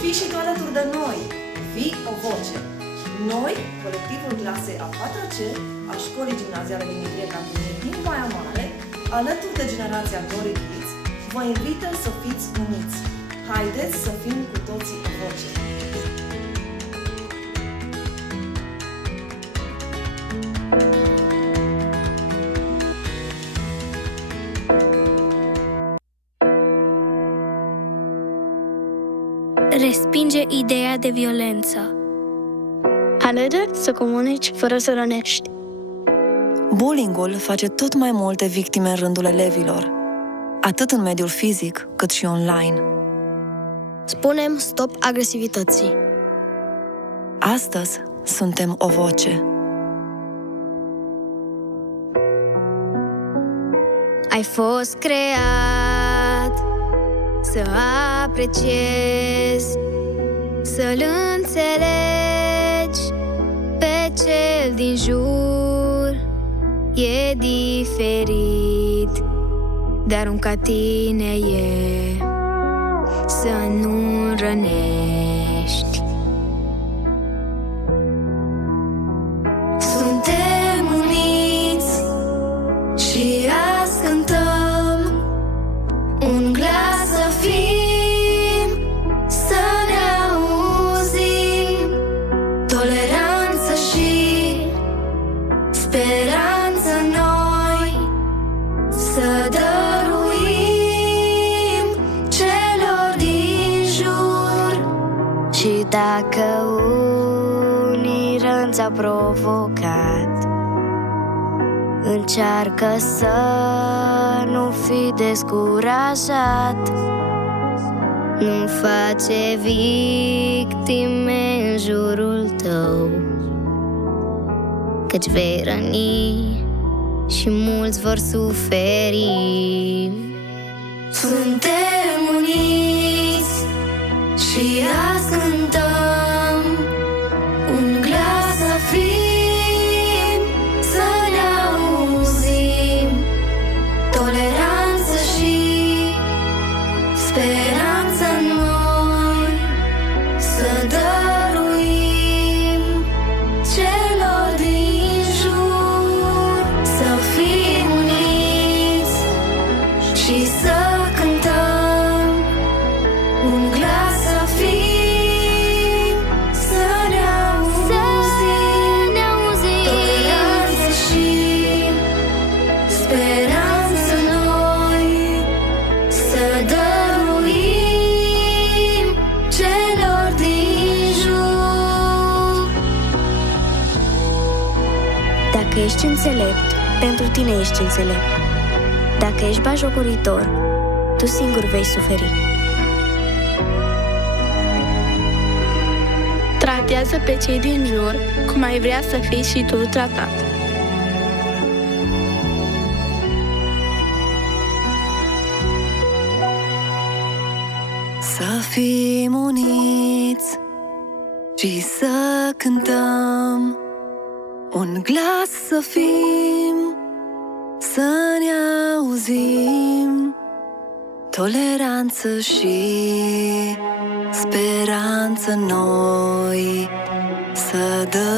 Fii și tu alături de noi! Fii o voce! Noi, colectivul clasei a 4C a Școlii Gimnaziale din Ilie Cantunie din Baia Mare, alături de generația Dori Kids, vă invită să fiți uniți. Haideți să fim cu toții o voce! Respinge ideea de violență. Alege să comunici fără să rănești. Bullying-ul face tot mai multe victime în rândul elevilor, atât în mediul fizic, cât și online. Spunem stop agresivității. Astăzi suntem o voce. Ai fost creat să apreciezi, să-l înțelegi pe cel din jur. E diferit, dar un ca tine e, să nu rănești. Suntem uniți și azi cântăm un glas să fim, să ne auzim, toleranță și speranță noi, să dăruim celor din jur. Și dacă unii răni ți-au provocat, încearcă să nu fii descurajat. Nu face victime în jurul tău, căci vei răni și mulți vor suferi. Suntem uniți și azi cântăm un glas să fim, să ne auzim, toleranță și speranță noi, să dăruim celor din jur. Să fim uniți și să cântăm un glas să fim, să ne auzim, toleranță și speranță noi, să dăruim celor din jur. Dacă ești înțelept, pentru tine ești înțelept. Dacă ești batjocoritor, tu singur vei suferi. Tratează pe cei din jur cum ai vrea să fii și tu tratat. Să fim uniți și să cântăm un glas să fim, să ne auzim, toleranță și speranță noi, să dăm